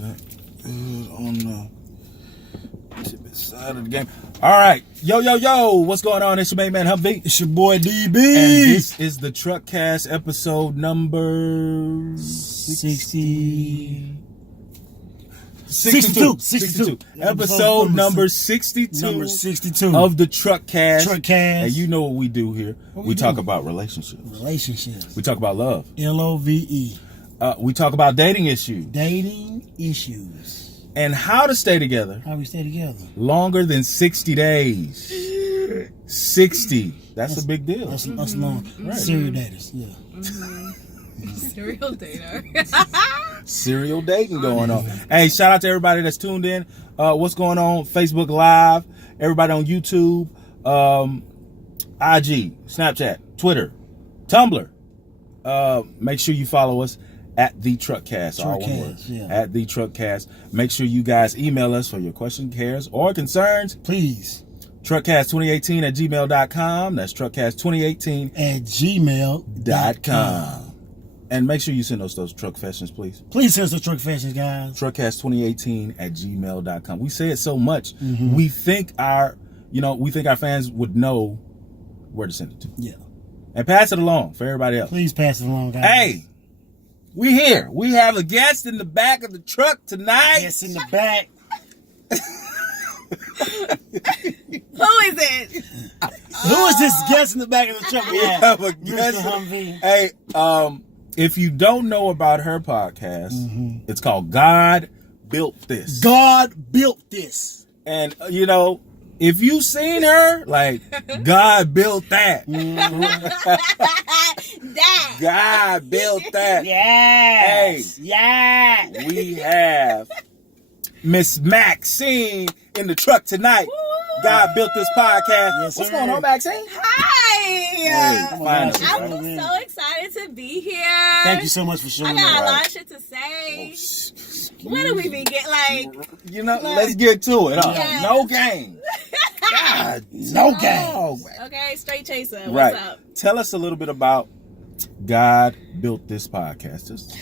that on the tip side of the game. All right. Yo. What's going on? It's your main man, Humvee. It's your boy, DB. And this is the Truckcast episode number 62. Episode number 62. Number 62. Of the Truckcast. Truckcast. And you know what we do here. We talk about relationships. We talk about love. LOVE. We talk about dating issues. Dating issues. And how to stay together. How we stay together. Longer than 60 days. 60. That's a big deal. That's long. Right. Serial daters. Yeah. Serial dater. Serial dating going on. Hey, shout out to everybody that's tuned in. What's going on? Facebook Live. Everybody on YouTube. IG. Snapchat. Twitter. Tumblr. Make sure you follow us at the Truckcast. All one word. Yeah. At the Truckcast. Make sure you guys email us for your questions, cares, or concerns. Please. Truckcast2018 at gmail.com. That's Truckcast2018 at gmail.com. And make sure you send us those truck fashions, please. Please send us those truck fashions, guys. Truckcast2018 at gmail.com. We say it so much. Mm-hmm. We think our fans would know where to send it to. Yeah. And pass it along for everybody else. Please pass it along, guys. Hey, we here. We have a guest in the back of the truck tonight. Yes, in the back. Who is it? Who is this guest in the back of the truck? We have a guest. Hey, if you don't know about her podcast, it's called God Built This. God Built This. And, if you've seen her, like, God built that. God built that. Yes. Hey, yes. We have Miss Maxine in the truck tonight. God Built This podcast. Yes, what's sir. going on, Maxine? Hi. Hey, finally, I'm so excited to be here. Thank you so much for showing I got up. a lot of shit to say. Where do we begin? Let's get to it. Yeah. No game. God, no game. Okay, straight chaser. Right. What's up? Tell us a little bit about God Built This podcast. Just,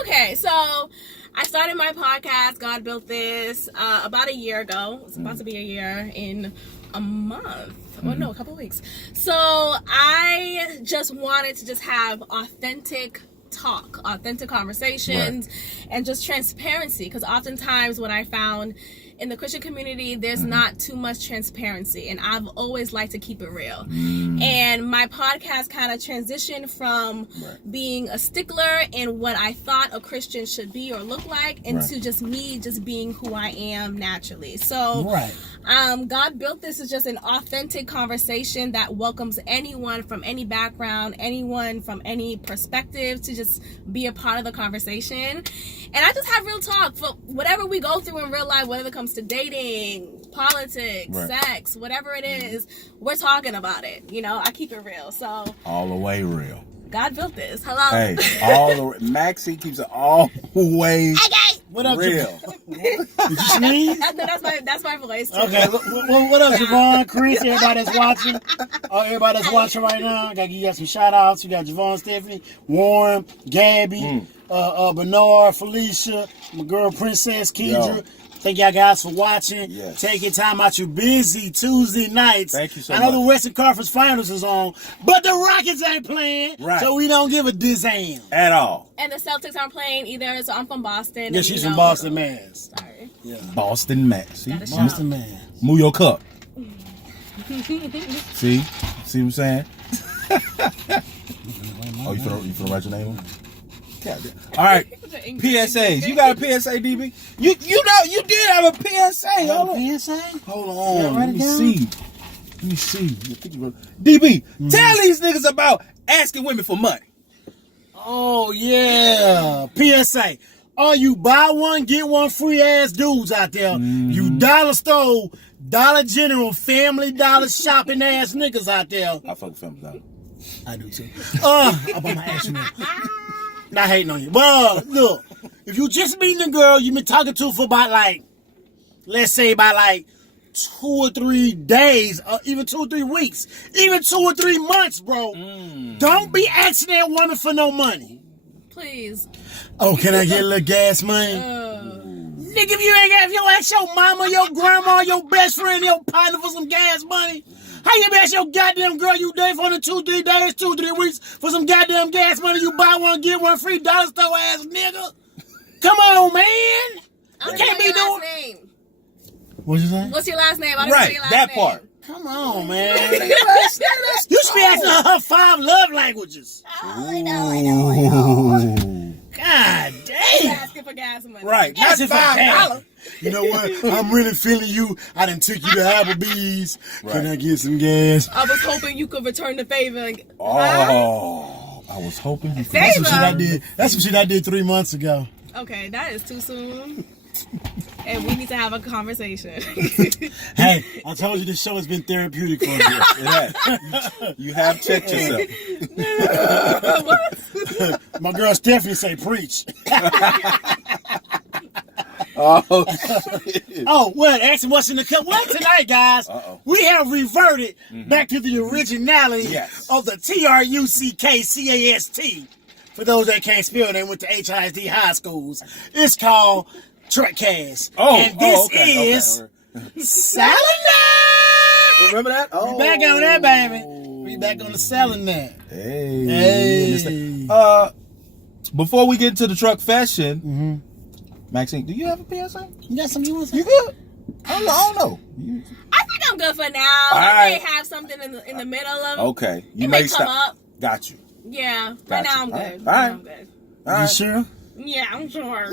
Okay, so I started my podcast, God Built This, about a year ago. It's about to be a year in a month. Well, no, a couple of weeks. So I just wanted to have authentic talk, authentic conversations, and just transparency. Because oftentimes what I found in the Christian community, there's not too much transparency, and I've always liked to keep it real. And my podcast kind of transitioned from being a stickler in what I thought a Christian should be or look like into just me just being who I am naturally. So God Built This is just an authentic conversation that welcomes anyone from any background, anyone from any perspective to just be a part of the conversation. And I just have real talk for whatever we go through in real life, whether it comes to dating, politics, sex, whatever it is, we're talking about it. I keep it real. So all the way real. God Built This. Hello. Hey, Maxie keeps it all the way what up, real. Did you sneeze? That's my voice too. Okay. What up, Javon, Chris, everybody that's watching? Everybody that's watching right now, I gotta give you guys some shout outs. You got Javon, Stephanie, Warren, Gabby, Bernard, Felicia, my girl Princess, Kendra. Thank y'all guys for watching. Yes. Taking time out your busy Tuesday nights. Thank you so much. I know the much. Western Conference Finals is on, but the Rockets ain't playing. Right. So we don't give a damn. At all. And the Celtics aren't playing either, so I'm from Boston. Yeah, she's from Boston, Mass. Sorry. Yeah. Boston, Mass. See? Boston, Mass. Move your cup. See what I'm saying? Oh, you finna write your name on? All right, PSAs. You got a PSA, DB? You did have a PSA. Hold on. PSA? Hold on. Let me see. DB, tell these niggas about asking women for money. Oh, yeah. PSA. All you buy one, get one free ass dudes out there. You dollar store, Dollar General, Family Dollar shopping ass niggas out there. I fuck with Family Dollar. I do too. I bought my ass now. Not hating on you. Well, look, if you just meeting a girl you've been talking to for about let's say about 2 or 3 days, or even 2 or 3 weeks, even 2 or 3 months, bro. Don't be asking that woman for no money. Please. Oh, can I get a little gas money? Nigga, if you ask your mama, your grandma, your best friend, your partner for some gas money, how you ask your goddamn girl you date for the 2-3 days, 2-3 weeks for some goddamn gas money? You buy one, get one free, dollar store ass nigga. Come on, man. You can't be doing. Name. What's your name? What's your last name? I didn't Right, say your last that name. part. Come on, man. You should be asking her 5 love languages. Oh, I know. God damn. Asking for gas money. Right. That's Asking for $5. You know what? I'm really feeling you. I done took you to Applebee's. Can I get some gas? I was hoping you could return the favor. Oh, I was hoping you could. Favor? That's some shit I did. That's some shit I did 3 months ago. Okay, that is too soon. And we need to have a conversation. Hey, I told you this show has been therapeutic for you. It has. You have checked yourself. What? My girl Stephanie say preach. Oh, shit. Oh, well, asking what's in the cup. Well, tonight, guys, Uh-oh. we have reverted back to the originality Yes. of the TRUCKCAST. For those that can't spell, they went to HISD high schools. It's called Truckcast. Oh, and this okay. is Okay. Salad Night. Remember that? Oh. We back on that, baby. We back on the Salad Night. Hey. Before we get into the truck fashion, Maxine, do you have a PSA? You got something you want to say? You good? I don't know. I think I'm good for now. All I right. may have something in the middle of Okay. You it may may come stop. up. Got you. Yeah. Right Gotcha. now I'm All good. right. Right now I'm All good. All You right. sure? Yeah, I'm sure.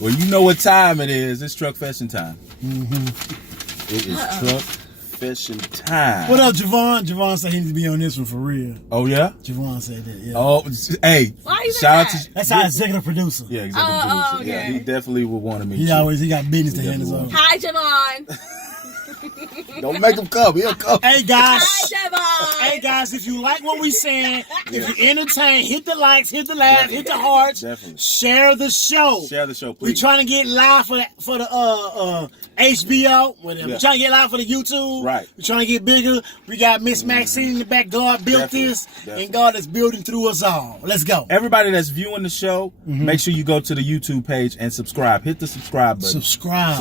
Well, you know what time it is. It's truck fashion time. It is truck fashion time. What up, Javon? Javon said he needs to be on this one for real. Oh, yeah? Javon said that, yeah. Oh, hey. Why you say Shout out that? to... That's our executive producer. Yeah, executive Oh, producer. okay. Yeah, he definitely would want to meet He you. he got business to He handle. definitely So. Hi, Javon. Don't make him come. He'll come. Hey, guys. Hi, Javon. Hey guys, if you like what we saying, if you entertain, hit the likes, hit the laugh, hit the hearts, Definitely. share the show. Share the show, We please. trying to get live for the HBO, whatever. Yeah. We trying to get live for the YouTube. Right. We trying to get bigger. We got Miss Maxine in the back. God built Definitely. this, Definitely. and God is building through us all. Let's go. Everybody that's viewing the show, make sure you go to the YouTube page and subscribe. Hit the subscribe button. Subscribe.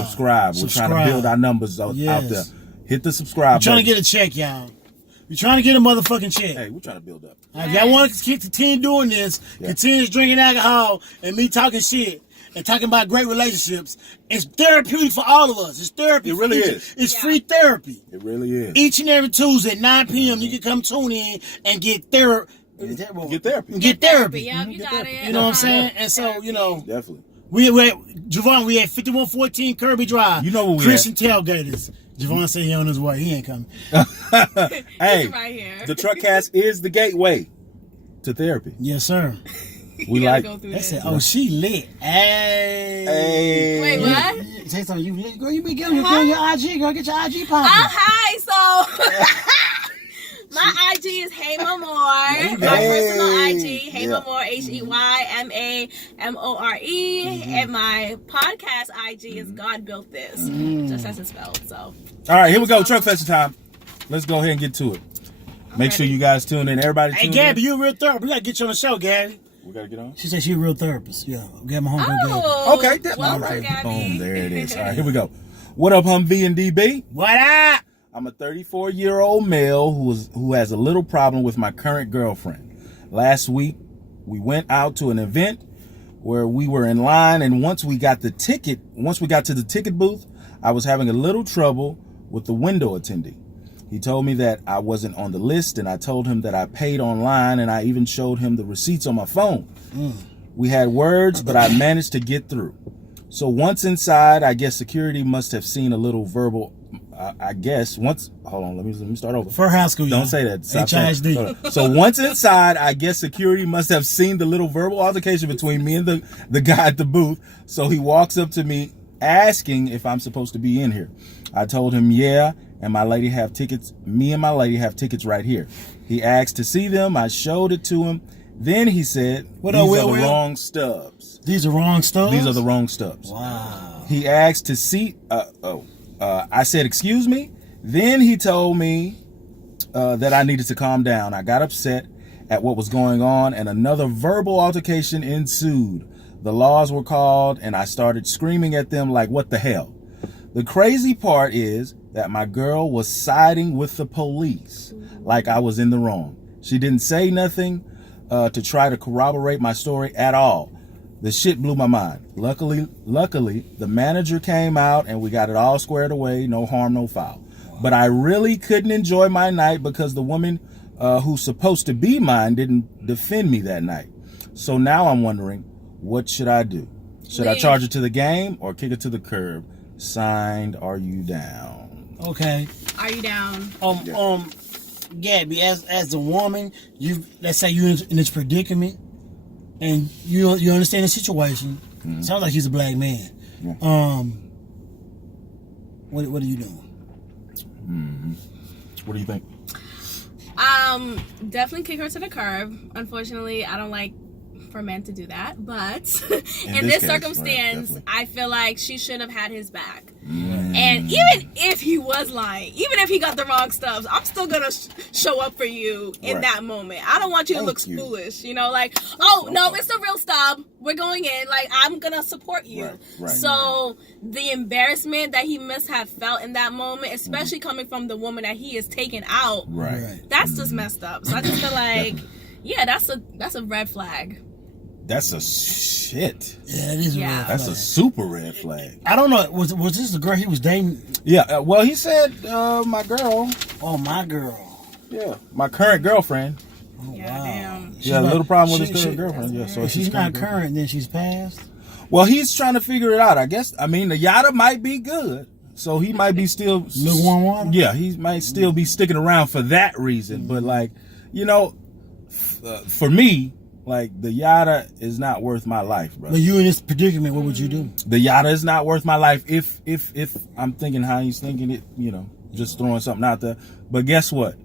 We're trying to build our numbers out Yes. there. Hit the subscribe We're trying to button. get a check, y'all. We're trying to get a motherfucking check. Hey, we're trying to build up. If y'all want to continue doing this, continue drinking alcohol, and me talking shit, and talking about great relationships, it's therapeutic for all of us. It's therapy. It really for each. is. It's free therapy. It really is. Each and every Tuesday at 9 p.m., you can come tune in and get therapy. Get therapy. Get therapy. Yeah, you got it. You know what I'm saying? And so, you know, Definitely. we at Javon, we at 5114 Kirby Drive. You know where we Christian Tailgaters. Javon said he on his way. He ain't coming. Hey, right here. the Truckcast is the gateway to therapy. Yes, sir. We You gotta like. go through They this. said, oh, she lit. Hey. Hey. Wait, what? Say something. You lit, girl. You be getting your IG, girl. Get your IG popping. Oh, hi. So, my IG is Hey Mamore. My personal IG, Hey Yeah. Mamore, HEYMAMORE. And my podcast IG is God Built This. Just as it's spelled. So, All right, here we go. Truck fashion time. Let's go ahead and get to it. Make sure ready. you guys tune in. Everybody Hey, tune Gabby, in. you a real therapist. We got to get you on the show, Gabby. We got to get on. She said she a real therapist. Yeah. Gabby, my homegirl, Gabby. oh, Okay, that's all welcome, right. Gabby. Boom, there it is. All right, here we go. What up, Humvee and DB? What up? I'm a 34-year-old male who has a little problem with my current girlfriend. Last week, we went out to an event where we were in line, and once we got to the ticket booth, I was having a little trouble with the window attending. He told me that I wasn't on the list, and I told him that I paid online, and I even showed him the receipts on my phone. We had words, but I managed to get through. So once inside, I guess security must have seen a little verbal. Hold on, let me start over. For high school, Don't y'all. say that. Stop saying HISD. it. So once inside, I guess security must have seen the little verbal altercation between me and the guy at the booth. So he walks up to me asking if I'm supposed to be in here. I told him, yeah, and my lady have tickets. Me and my lady have tickets right here. He asked to see them. I showed it to him. Then he said, What these up, are Will, the Will? wrong stubs. These are wrong stuff? These are the wrong stubs. Wow. He asked to see. I said, excuse me. Then he told me that I needed to calm down. I got upset at what was going on, and another verbal altercation ensued. The laws were called, and I started screaming at them like, what the hell? The crazy part is that my girl was siding with the police like I was in the wrong. She didn't say nothing to try to corroborate my story at all. The shit blew my mind. Luckily, the manager came out and we got it all squared away. No harm, no foul. But I really couldn't enjoy my night because the woman who's supposed to be mine didn't defend me that night. So now I'm wondering, what should I do? Should I charge her to the game or kick her to the curb? Signed, are you down? Okay. Are you down? Gabby, as a woman, let's say you're in this predicament, and you understand the situation. Mm-hmm. Sounds like he's a black man. Yeah. What are you doing? Mm-hmm. What do you think? Definitely kick her to the curb. Unfortunately, I don't like for men to do that, but in this case, circumstance, right, I feel like she should have had his back. Mm. And even if he was lying, even if he got the wrong stuff, I'm still gonna show up for you in Right. that moment. I don't want you to look Thank you. foolish, like, oh no, it's the real stuff. We're going in. Like, I'm gonna support you. Right. So the embarrassment that he must have felt in that moment, especially coming from the woman that he is taking out, Right. that's just messed up. So I just feel like, yeah, that's a red flag. That's a shit. Yeah, it is a Yeah. red That's flag. a super red flag. I don't know. Was this the girl he was dating? Yeah, well, he said, my girl. Oh, my girl. Yeah, my current girlfriend. Oh, Yeah, wow. damn. He had a little problem with she- his current she- girlfriend. Yeah, so If she's not current. current, then she's past. Well, he's trying to figure it out. I guess. I mean, the yada might be good, so he might be still Lukewarm water? Yeah, he might still be sticking around for that reason. But like, for me, like the yada is not worth my life, bro. But you in this predicament, what would you do? The yada is not worth my life if I'm thinking how he's thinking it. Just throwing something out there. But guess what?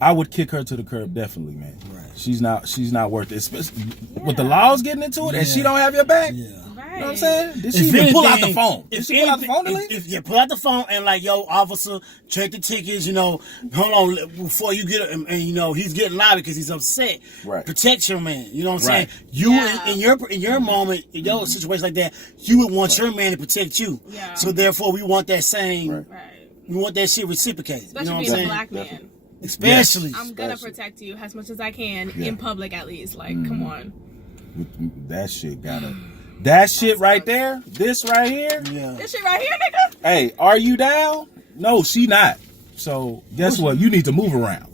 I would kick her to the curb, definitely, man. Right. She's not worth it. Especially with the laws getting into it, and she don't have your back. Yeah. Right. You know what I'm saying? Did she If even pull out the anything- phone? Did she pull out the phone to leave? If you pull out the phone and like, yo, officer, check the tickets, hold on before you get it, and he's getting loud because he's upset. Right. Protect your man. You know what I'm Right. saying? You Yeah. in your moment, in your situation like that, you would want your man to protect you. Yeah. So therefore, we want that same. Right. Right. We want that shit reciprocated. Especially you know what being I'm a saying? black man. Definitely. Especially. I'm gonna Especially. protect you as much as I can Yeah. in public, at least. Like, come on. That shit gotta. That shit right there. This right here. Yeah. This shit right here, nigga. Hey, are you down? No, she not. So guess what? You need to move around.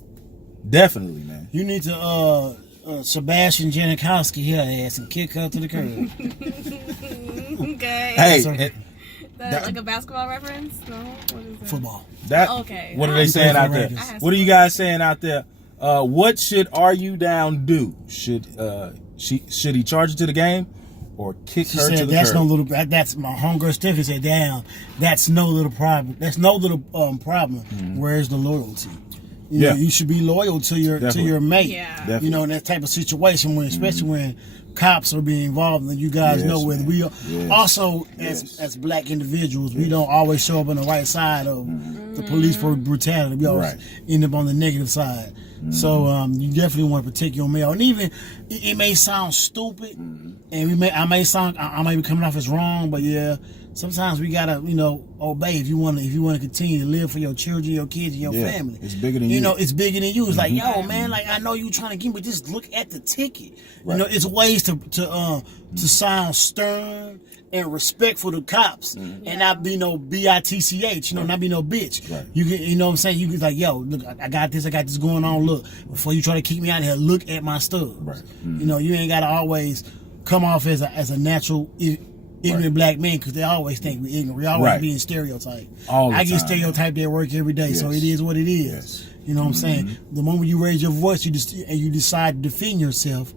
Definitely, man. You need to Sebastian Janikowski here ass and kick her to the curb. Okay. Hey, Sorry. That, like a basketball reference? No. What is that? Football. that. Okay. What are they saying out there? I had What are you guys saying out there? What should Are You Down do? Should he charge it to the game or kick She her to said the that's curb? no little. That's my homegirl Stephanie said. Damn, that's no little problem. That's no little problem. Where's the loyalty? You know, Yeah. you should be loyal to your Definitely. mate. Yeah. Definitely. You know, in that type of situation, when especially when cops are being involved, and you guys Yes, know whether man. we are. Yes. Also, Yes. as black individuals, we don't always show up on the right side of the police brutality. We always Right. end up on the negative side. So you definitely want to protect your male. And even it may sound stupid, and I may be coming off as wrong, but yeah, sometimes we gotta obey if you want to continue to live for your children, your kids, and your Yeah, family. it's bigger than you you. know, it's bigger than you. It's like, yo, man, like I know you trying to get me, but just look at the ticket. Right. You know, it's ways to sound stern and respectful to cops, and not be no bitch, not be no bitch. Right. You can, you know what I'm saying? You can like, yo, look, I got this going on. Look, before you try to kick me out of here, look at my stuff. Right. You know, you ain't gotta always come off as a natural ignorant Right. black man, because they always think we ignorant. We always Right. being stereotyped. All the I get time. stereotyped at work every day, so Yes. it is what it is. Yes. You know what I'm saying? The moment you raise your voice, you decide to defend yourself,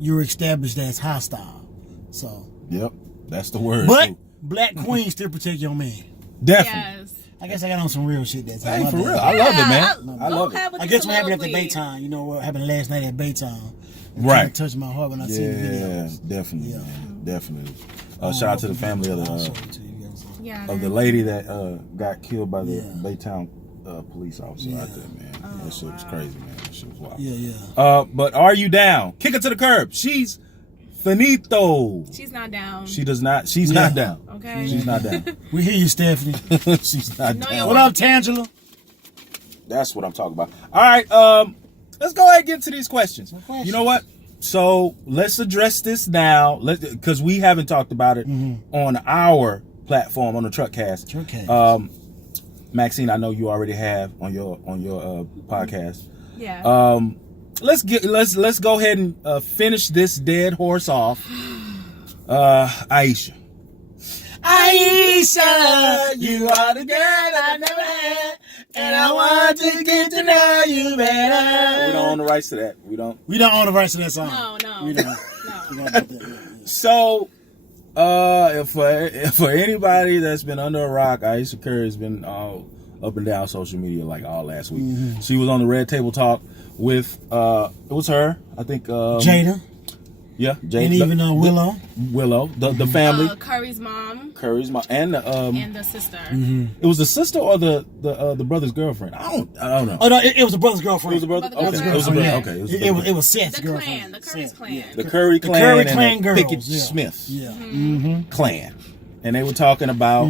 you're established as hostile. So, Yep, that's the word. but too. black queen still protect your man. Definitely. Yes. I guess I got on some real shit that time. Hey, My for bad. real, I love it, man. I go love it. ahead with I the guess what happened at the soliloquy. Baytown, you know what happened last night at Baytown. It Right. kinda touched my heart when I seen the Yeah, videos. definitely, Yeah. man. Definitely. Shout out to the family of I'll the show it to you guys. Yeah. of the lady that got killed by the Yeah. Baytown police officer Yeah. out there, man. That shit was crazy, man. That shit was wild. Yeah, yeah. But are you down? Kick her to the curb. She's Finito. She's not down. She does not. She's not down. Okay. She's not down. We hear you, Stephanie. She's not No, down. you're What up, Tangela? That's what I'm talking about. All right, let's go ahead and get to these questions. You know what? So let's address this now, because we haven't talked about it on our platform on the Truckcast. Truckcast. Maxine, I know you already have on your podcast. Yeah. Let's go ahead and finish this dead horse off. Aisha. Aisha, you are the girl I never had, and I want to get to know you better. We don't own the rights to that. We don't. We don't own the rights to that song. No. We don't. No. We don't get that. So, for anybody that's been under a rock, Aisha Curry has been all up and down social media like all last week. Mm-hmm. She was on the Red Table Talk with it was her, I think. Jada. Yeah, Jada. And even Willow. Willow, the family. Curry's mom Curry's mom and and the sister. it was the sister or the brother's girlfriend. I don't know. Oh no, it was the brother's girlfriend. It was the brother. Brother's Okay, it was the girlfriend. brother. Yeah. Okay, It was Seth's The girlfriend. clan, the Curry's Seth, clan. the Curry clan, Curry and clan the girls, Pickett yeah. Smith Yeah. Mm-hmm. clan, and they were talking about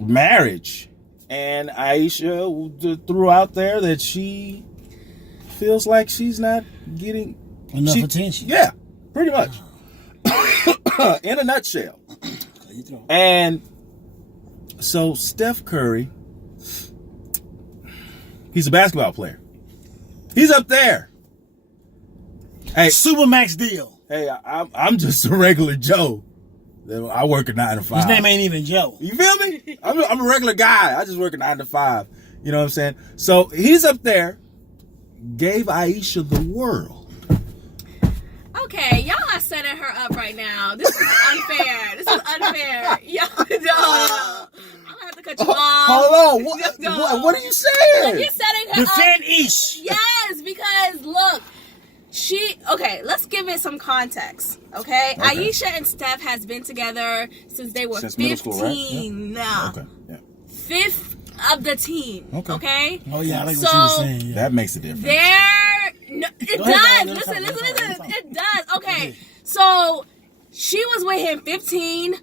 marriage. And Aisha threw out there that she feels like she's not getting Enough attention. Yeah, pretty much. In a nutshell. And so Steph Curry, he's a basketball player. He's up there. Hey, Supermax deal. hey, I'm just a regular Joe. I work a 9 to 5. His name ain't even Joe. You feel me? I'm a regular guy. I just work a 9 to 5. You know what I'm saying? So he's up there, gave Aisha the world. Okay, y'all are setting her up right now. This is unfair. This is unfair. Y'all, I'm gonna have to cut you off. Hold on. No. What are you saying? You're setting her Defend up. Ish. Yes, because look, let's give it some context. Okay? Aisha and Steph has been together since they were Since 15. middle school, right? Nah. Okay. Yeah. Fifth of the team. Okay. Oh yeah, I like So, what you were saying. Yeah. That makes a difference. It Go does. ahead, go Listen, ahead. it does. Okay, so she was with him 15,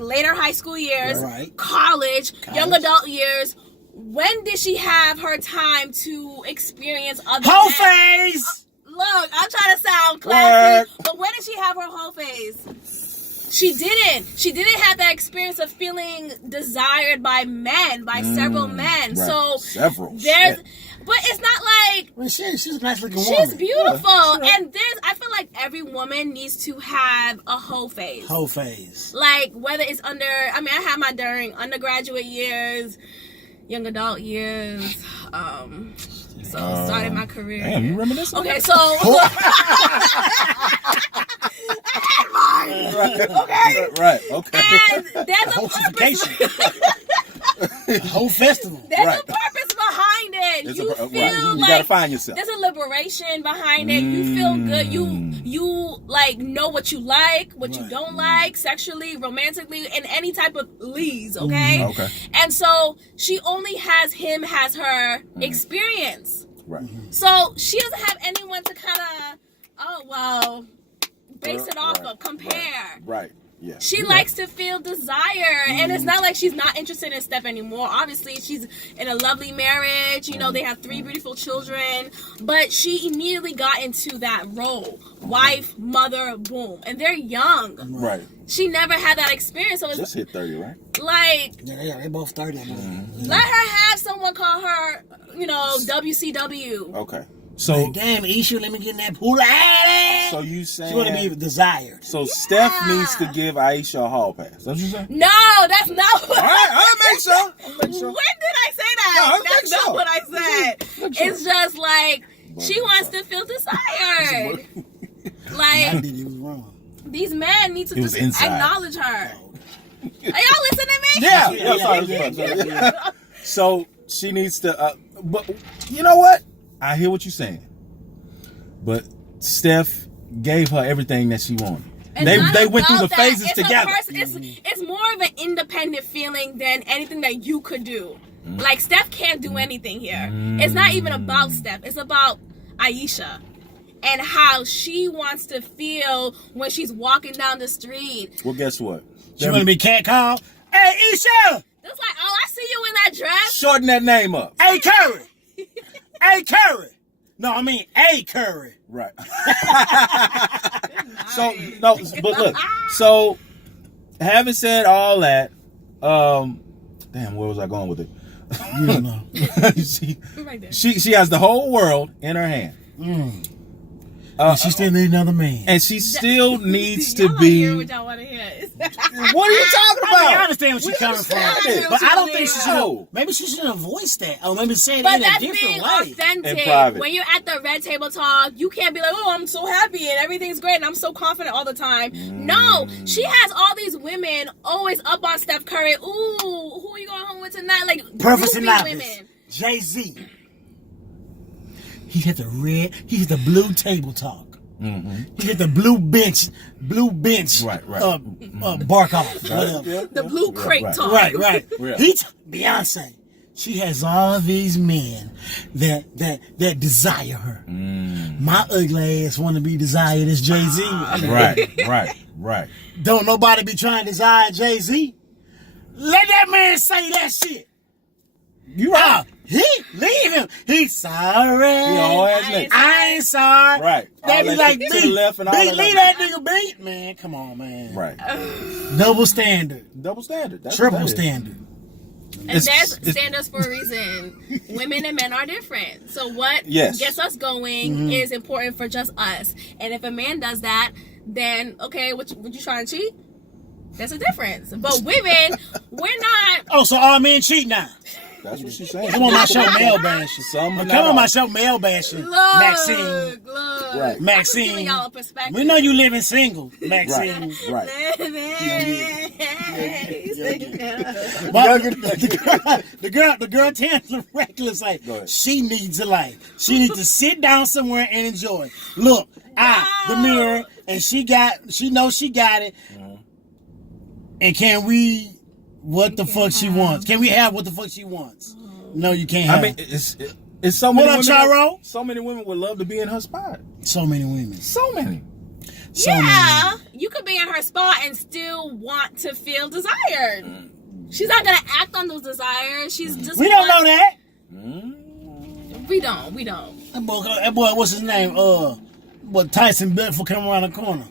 later high school years, Right. college, young adult years. When did she have her time to experience other Whole men? phase. Look, I'm trying to sound classy, What? but when did she have her whole phase? She didn't. She didn't have that experience of feeling desired by men, by several men. Right. So Several. there's, Shit. but it's not like Well, she's a nice looking she's woman. beautiful. Yeah. And I feel like every woman needs to have a whole phase. Whole phase. Like whether it's I had my during undergraduate years, young adult years, so started my career. Damn, you reminiscing? Okay, so Okay. Right. Okay. and there's a purpose. Whole festival. There's Right. a purpose behind it. It's You right. feel You like gotta find yourself. there's a liberation behind it. You feel good. You like know what you like, what you Right. don't like, sexually, romantically, in any type of leads. Okay. Okay. And so she only has her experience. Right. So she doesn't have anyone to kind of base it off Right. of, compare. Right. Yeah. She likes to feel desire, and it's not like she's not interested in Steph anymore. Obviously, she's in a lovely marriage. You know, they have 3 beautiful children, but she immediately got into that role. Wife, mother, boom. And they're young. Right. She never had that experience, so it's Just hit 30, right? like, Yeah, they both 30. let her have someone call her, WCW. Okay. So Damn, Isha, let me get in that pool. She so you saying want to be desired. so Steph needs to give Aisha a hall pass. That's what you saying? No, that's not what All right, I'll make sure. When did I say that? No, I That's think not so. what I said. It's just like she wants to feel desired. I Like did. It was wrong. these men need to It was just inside. acknowledge her. Are y'all listening to me? Yeah. Sorry. So she needs to. But you know what? I hear what you're saying. But Steph gave her everything that she wanted. It's They not went through the about that. phases It's a together. it's more of an independent feeling than anything that you could do. Like Steph can't do anything here. It's not even about Steph. It's about Aisha. and how she wants to feel when she's walking down the street. Well, guess what? She want to be catcalled. Hey, Isha! It's like, oh, I see you in that dress. Shorten that name up. Hey, Curry! Hey, Curry! No, I mean, hey, Curry. Right. So, no, but look. So, having said all that, damn, where was I going with it? You don't know. Right there. she has the whole world in her hand. She still need another man. And she still needs to Y'all be. hear what y'all want to hear. What are you talking about? I mean, I understand where she's coming from, understand it. but I don't think she No. should. Maybe she should have voiced that, or maybe say it But in a that's different being way. authentic. In private. When you're at the Red Table Talk, you can't be like, oh, I'm so happy and everything's great and I'm so confident all the time. No, she has all these women always up on Steph Curry. Ooh, who are you going home with tonight? Like, Perfect groupie synopsis. women. Jay-Z. He hit the blue table talk. He hit the blue bench, Right. bark off. Whatever. Yeah, The yeah, blue yeah, crate right. talk. Right. Yeah. Beyonce. She has all these men that desire her. My ugly ass want to be desired as Jay-Z. Right. Don't nobody be trying to desire Jay-Z. Let that man say that shit. You right. Leave him. He's sorry. I ain't sorry. Right. They All be that like, shit to the left and all that leave other- that nigga beat. Man, come on, man. Right. Double standard. Double standard. That's Triple what that is. standard. And It's- there's it's- standards for a reason. Women and men are different. So what Yes. gets us going is important for just us. And if a man does that, then okay, would you trying to cheat? There's a difference. But women, we're not. Oh, so all men cheat now. That's what she's saying. Come on my show, male bashing. Some, but Come not on my all. show, male bashing. Look, Maxine. look. Right. Maxine. I'm giving y'all a perspective. We know you living single, Maxine. Right. But the girl telling reckless like Go ahead. she needs a life. She needs to sit down somewhere and enjoy. Look, the mirror, and she knows she got it. And can we what the fuck she wants? Can we have what the fuck she wants? No, you can't have. I mean, it's so many What up, women. Charo? So many women would love to be in her spot. so many women. So many. So many. Yeah, you could be in her spot and still want to feel desired. She's not gonna act on those desires. She's just. We don't know that. We don't. That boy, what's his name? What Tyson Bedford come around the corner,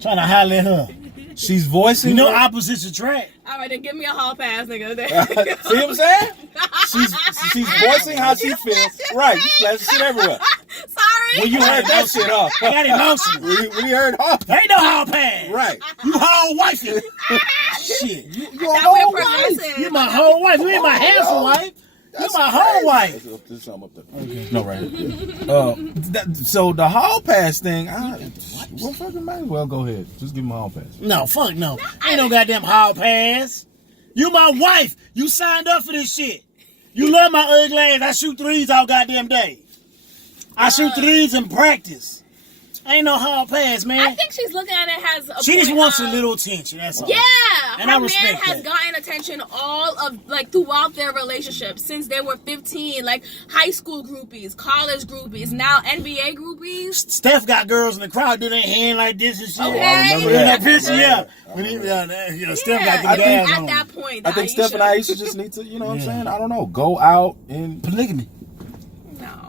trying to holler at her. She's voicing. You know, her- opposites attract. All right, then give me a hall pass, nigga. See what I'm saying? She's voicing how she feels. Right. You splash shit everywhere. Sorry. When you heard that shit, huh? I got emotional. When you heard, oh, Ain't no hall pass. right. You whole wifey. Shit. You a That whole we're wife. progressive. You my whole wife. You ain't my handsome wife. You my whole wife. There's something up there. Okay. No, right here. So the hall pass thing, well, fucking might as well go ahead. Just give him a hall pass. No, fuck no. Ain't no goddamn hall pass. You my wife. You signed up for this shit. You love my ugly ass. I shoot threes all goddamn day. I shoot threes in practice. Ain't no hall pass, man. I think she's looking at it as a She just point wants of- a little attention. That's all. Yeah, And her I man respect has that. gotten attention all of like throughout their relationship since they were 15, like high school groupies, college groupies, now NBA groupies. Steph got girls in the crowd do their hand like this and shit. Okay. I remember In that. that picture, yeah. When he, Steph got the gas at on. that point, I think Steph and Aisha- Aisha just need to, you know what I'm saying? I don't know. Go out and Polygamy. No.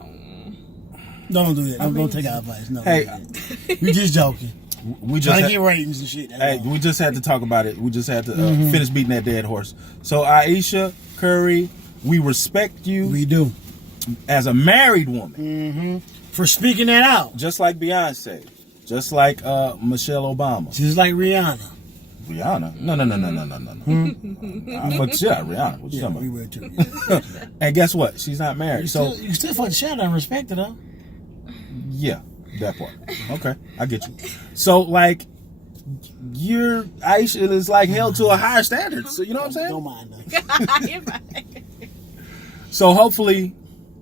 Don't do that. Don't take our advice. No. Hey. We just joking. we just Trying to had, get ratings and shit. That's hey, all. we just had to talk about it. We just had to finish beating that dead horse. So Aisha Curry, we respect you We do. as a married woman, For speaking that out. just like Beyonce, just like Michelle Obama. Just like Rihanna. Rihanna? No. But yeah, Rihanna. What you talking about? We were too. And guess what? She's not married. So You still fucking shout out and respect it, though. yeah, that part. Okay, I get you. So like, your Aisha is like held to a higher standard. So you know what I'm saying? Don't mind that. You're right. So hopefully,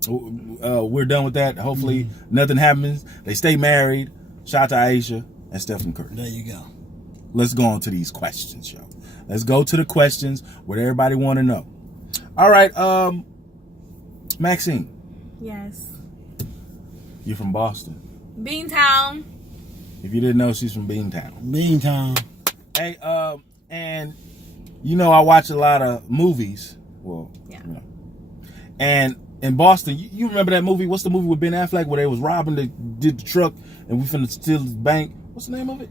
we're done with that. Hopefully, nothing happens. They stay married. Shout out to Aisha and Stephen Curry. There you go. Let's go on to these questions, yo. Let's go to the questions what everybody want to know. All right, Maxine, Yes. you're from Boston. Beantown. If you didn't know, she's from Beantown. Meantime, Hey, and you know I watch a lot of movies. Well, Yeah. you know. And in Boston, you remember that movie? What's the movie with Ben Affleck where they was robbing the truck and we finna steal his bank? What's the name of it?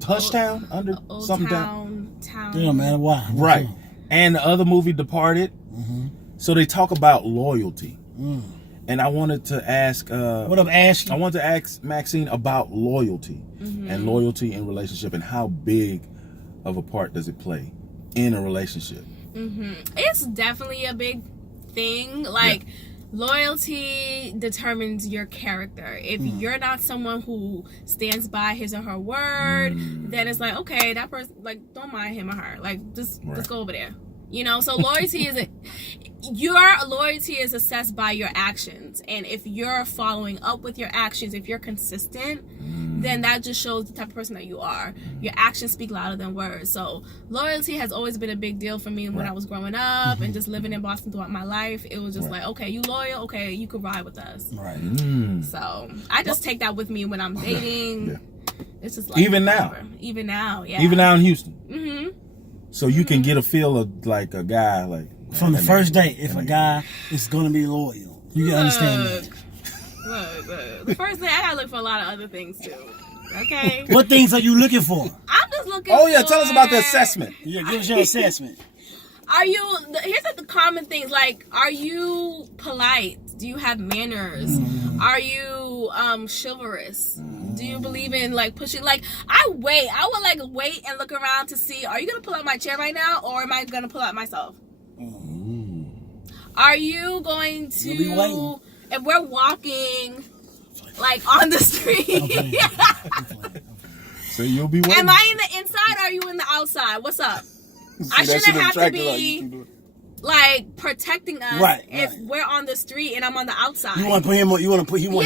Touchdown under Old something Town. it don't matter why. Right. And the other movie, Departed. Mm-hmm. So they talk about loyalty. Mm. And I wanted to ask. What up, Ashley? I wanted to ask Maxine about loyalty and loyalty in relationship and how big of a part does it play in a relationship. It's definitely a big thing. Like, loyalty determines your character. If you're not someone who stands by his or her word, then it's like, okay, that person, like, don't mind him or her. Like, just go over there. You know, so loyalty your loyalty is assessed by your actions. And if you're following up with your actions, if you're consistent, then that just shows the type of person that you are. Your actions speak louder than words. So loyalty has always been a big deal for me when I was growing up and just living in Boston throughout my life. It was just like, okay, you loyal? Okay, you could ride with us. Right. So I just take that with me when I'm dating. Yeah. It's just like Even now? whatever. Even now, yeah. Even now in Houston. Mm-hmm. So you can get a feel of like a guy like From the first date, if a guy is going to be loyal, you can understand that. Look. The first thing, I gotta look for a lot of other things too. Okay? What things are you looking for? I'm just looking Oh yeah, for, tell us about the assessment. Yeah, give us your assessment. Are you, here's the common things, like, are you polite? Do you have manners? Are you chivalrous? Do you believe in, like, pushing, like, I would like wait and look around to see, are you gonna pull out my chair right now, or am I gonna pull out myself? Are you going to, You'll be waiting. if we're walking, like, on the street, So you'll be waiting. am I in the inside, or are you in the outside? What's up? I shouldn't have to be, like, protecting us Right, if right. we're on the street and I'm on the outside. You want to put him on, you want to put him Yeah, on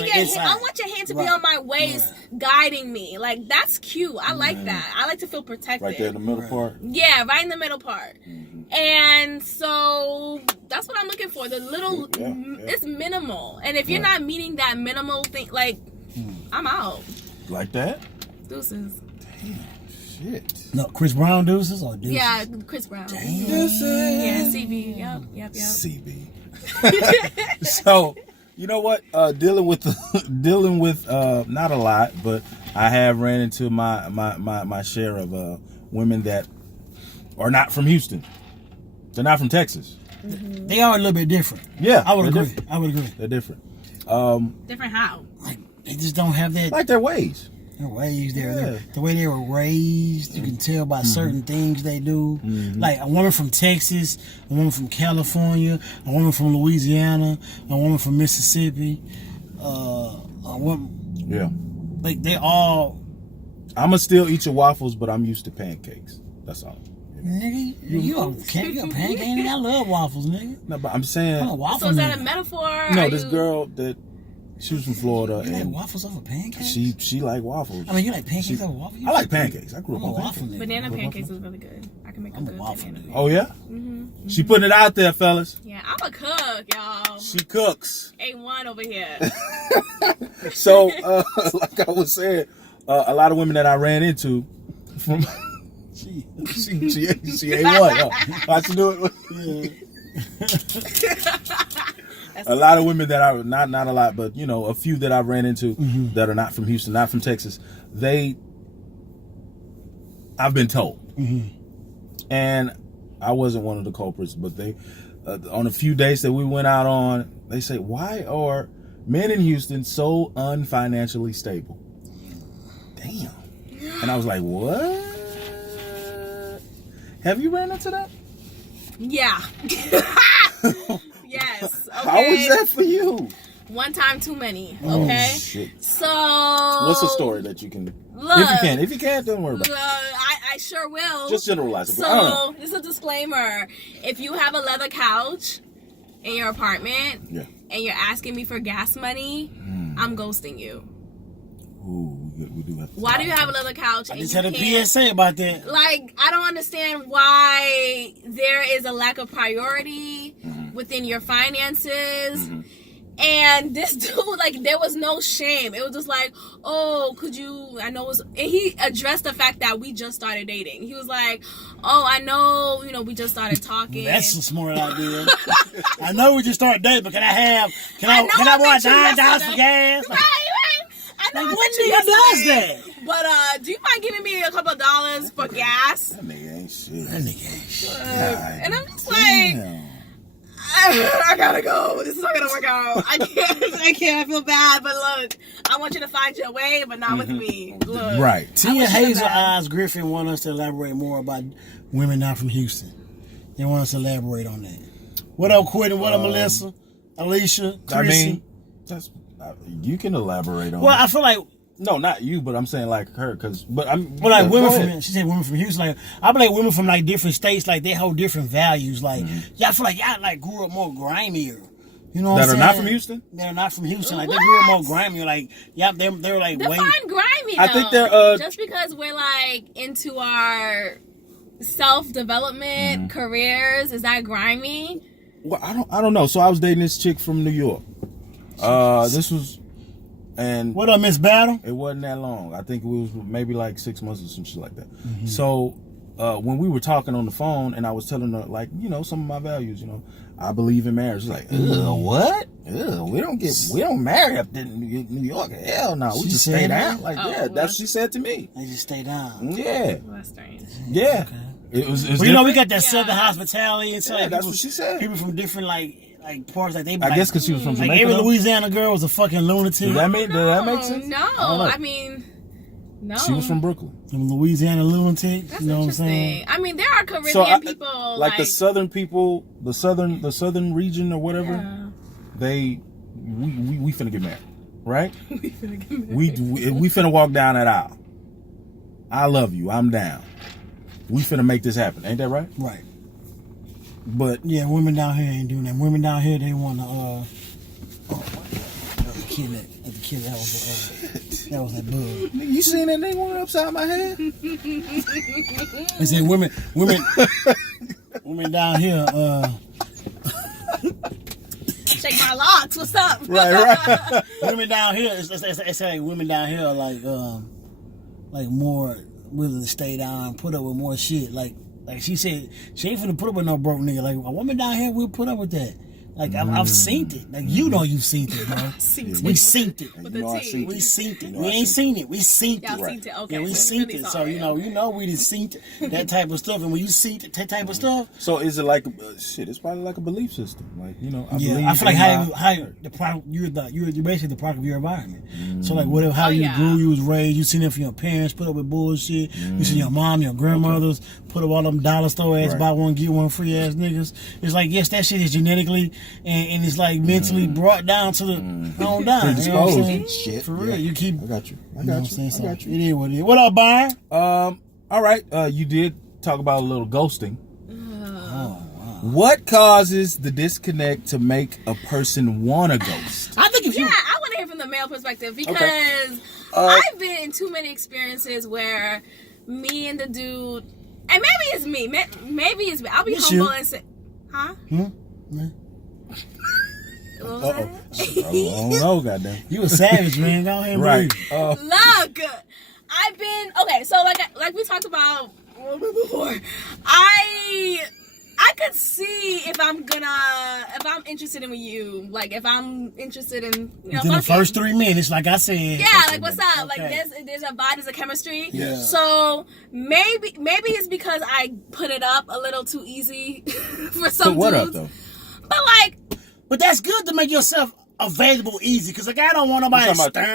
the inside. I want your hand to be Right. on my waist, guiding me. Like, that's cute. I like that. I like to feel protected. Right there in the middle part. Yeah, right in the middle part. And so that's what I'm looking for. The little, it's minimal. And if you're not meeting that minimal thing, like, I'm out. Like that? Deuces. Shit. No, Chris Brown deuces or deuces? Yeah, Chris Brown. Damn. Yeah, CB. Yep. CB. So, you know what? Dealing with not a lot, but I have ran into my share of women that are not from Houston. They're not from Texas. They are a little bit different. Yeah, I would they're agree. different. I would agree. They're different. Different how? Like they just don't have that. Like their ways. Their ways there. Yeah. The way they were raised, you can tell by certain things they do. Like a woman from Texas, a woman from California, a woman from Louisiana, a woman from Mississippi, a woman, Yeah. like they all, I'ma still eat your waffles, but I'm used to pancakes. That's all. nigga, you a pancake, nigga. I love waffles, nigga. No, but I'm saying I'm a waffle So is that a nigga. metaphor? no. Are This you- girl that she was from Florida You like and waffles over pancakes? she like waffles. I mean, you like pancakes over waffles? I like pancakes. I grew I'm up a on waffle pancakes. nigga. Banana pancakes is really good. I can make a I'm a good waffle banana nigga. Oh yeah. She putting it out there, fellas. Yeah, I'm a cook, y'all. She cooks. A1 over here. So, like I was saying, a lot of women that I ran into from she A1. Watch you do it. A lot of women that I not a lot, but you know, a few that I ran into that are not from Houston, not from Texas. I've been told, and I wasn't one of the culprits, but they on a few dates that we went out on, they say, "Why are men in Houston so unfinancially stable?" Damn. And I was like, "What? Have you ran into that?" Yeah. Yes. Okay. How was that for you? One time too many. Okay. Oh, shit. So. What's a story that you can? Look, If you can't, don't worry about it. I sure will. Just generalize it. I don't know. So, this is a disclaimer. If you have a leather couch in your apartment Yeah. and you're asking me for gas money, I'm ghosting you. Ooh, we do have to. Why do you have a leather couch? I and just you had a can't- PSA about that. Like, I don't understand why there is a lack of priority within your finances. And this dude, like, there was no shame. It was just like, oh, could you, I know it was, and he addressed the fact that we just started dating. He was like, oh, I know, we just started talking. That's a smart idea. I know we just started dating, but can I want $9 for gas? Right. I know. Like, what nigga does that? But do you mind giving me a couple of dollars for gas? That nigga ain't shit. That nigga ain't shit. And I'm just like, I gotta go. This is not gonna work out. I can't. I feel bad, but look, I want you to find your way, but not with me. Look, Right. Tia Hazel Eyes Griffin want us to elaborate more about women not from Houston. They want us to elaborate on that. What up, Quentin? What up, Melissa? Alicia? Chrissy? I mean, that's you can elaborate on. Well, it. I feel like No, not you, but I'm saying like her, But like women from, she said women from Houston. Like I be like women from like different states, like they hold different values. Like y'all feel like y'all like grew up more grimier. You know what I'm saying? That are not from Houston? They're not from Houston. Like they grew up more grimier. Like yeah, they're like define way. grimy. Though. I think they're just because we're like into our self-development careers. Is that grimy? Well, I don't know. So I was dating this chick from New York. This was, and What up, Miss Battle? it wasn't that long. I think it was maybe like 6 months or some shit like that. So when we were talking on the phone, and I was telling her like, some of my values. I believe in marriage. She's like, what? We don't marry up in New York. Hell no. We She just said stay that? down. Like, Oh, yeah, well. that's what she said to me. They just stay down. Yeah, Well, that's strange. yeah. Okay. It was. Well, we got that Yeah. Southern hospitality and stuff. Yeah, that's what she said. People from different like parts, like they. I guess because she was from like Jamaica. every though? Louisiana girl was a fucking lunatic. Does that make sense? No, I don't know. I mean, no. She was from Brooklyn. Some Louisiana lunatic. That's You know what I'm interesting. saying? I mean, there are Caribbean So people like the southern people, the southern region or whatever. Yeah. We finna get married, right? we finna walk down that aisle. I love you. I'm down. We finna make this happen. Ain't that right? Right. But Yeah, women down here ain't doing that. Women down here, they want to. The kid that was that bug. you seen that nigga went upside my head? They say women down here. Shake my locks. What's up? Right. Women down here, it's like women down here are like more willing to stay down and put up with more shit. Like she said, she ain't finna put up with no broke nigga. Like a woman down here will put up with that. Like I've seen it. Like you've seen it, bro. We seen it. With You know the I T. seen We seen it. You know We I ain't seen it. We seen Y'all it. seen it. Okay. Yeah, we so seen really it. So sorry. we done seen that type of stuff. And when you see that type of stuff, So is it like shit? It's probably like a belief system. Like I believe I feel like in how the product you're basically the product of your environment. So like whatever how Oh, you yeah. grew, you was raised, you seen it from your parents, put up with bullshit. You seen your mom, your grandmothers put up all them dollar store ass Right. buy one get one free ass niggas. It's like yes, that shit is genetically and it's like mentally brought down to the on down. You know what I'm saying? Predisposed. Shit. For real, Yeah. you keep. I got you. I You know got what I'm you. saying? I So got you. it is what it is. What up, Byron? All right. You did talk about a little ghosting. Oh, wow. What causes the disconnect to make a person want to ghost? I think if Yeah, you I want to hear from the male perspective because Okay. I've been in too many experiences where me and the dude, and maybe it's me, maybe it's me. I'll be It's humble you. and say, huh? Yeah. What was Uh-oh. that? I don't know, goddamn. You a savage, man. Go ahead, Right. breathe. Look, I've been okay. So like we talked about a little bit before, I could see if I'm interested in you, like if I'm interested in Within the first 3 minutes, like I said. Yeah, like what's up? Like Okay. there's a vibe, there's a chemistry. Yeah. So maybe it's because I put it up a little too easy for some Put what up dudes. though? But like But that's good to make yourself available easy, because like I don't want nobody You talking about- staring